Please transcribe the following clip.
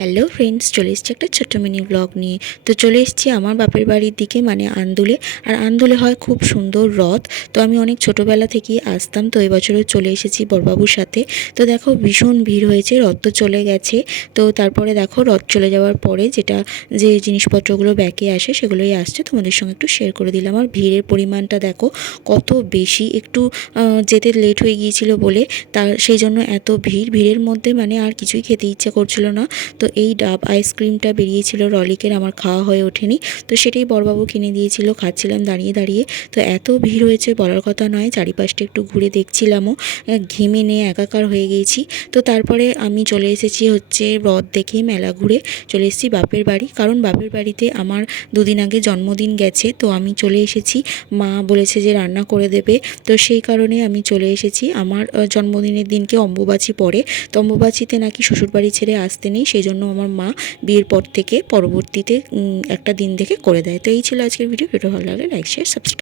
Hello friends, চলে এসেছি একটা ছোট্ট মিনি ব্লগ নিয়ে। তো চলে এসেছি আমার বাপের বাড়ির দিকে, মানে আন্দুলে। আর আন্দুলে হয় খুব সুন্দর রথ। তো আমি অনেক ছোটোবেলা থেকেই আসতাম, তো এবছরও চলে এসেছি বড়বাবুর সাথে। তো দেখো ভীষণ ভিড় হয়েছে, রথ তো চলে গেছে। তো তারপরে দেখো রথ চলে যাওয়ার পরে যে জিনিসপত্রগুলো ব্যাকে আসে সেগুলোই আসছে, তোমাদের সঙ্গে একটু শেয়ার করে দিলাম। আর ভিড়ের পরিমাণটা দেখো কত বেশি, একটু যেতে লেট হয়ে গিয়েছিল বলে সেই জন্য এত ভিড়ের মধ্যে মানে আর কিছুই খেতে ইচ্ছা করছিল না। তো এই ডাব আইসক্রিমটা বেরিয়েছিল রলিকের, আমার খাওয়া হয়ে ওঠেনি। তো সেটাই বড়বাবু কিনে দিয়েছিল, খাচ্ছিলাম দাঁড়িয়ে দাঁড়িয়ে। তো এত ভিড় হয়েছে বলার কথা নয়, চারিপাশটা একটু ঘুরে দেখছিলামও, ঘেমে নিয়ে একাকার হয়ে গিয়েছি। তো তারপরে আমি চলে এসেছি হচ্ছে রথ দেখে, মেলা ঘুরে চলে এসেছি বাপের বাড়ি। কারণ বাপের বাড়িতে আমার দুদিন আগে জন্মদিন গেছে, তো আমি চলে এসেছি। মা বলেছে যে রান্না করে দেবে, তো সেই কারণে আমি চলে এসেছি। আমার জন্মদিনের দিনকে অম্বুবাচী পড়ে, তো অম্বুবাচীতে নাকি শ্বশুরবাড়ি ছেড়ে আসতে নেই, সেই জন্য আমার মা বিয়ের পর থেকে পরবর্তীতে একটা দিন দেখে করে দেয়। তো এই ছিল আজকের ভিডিও। ভালো লাগলে লাইক, শেয়ার, সাবস্ক্রাইব।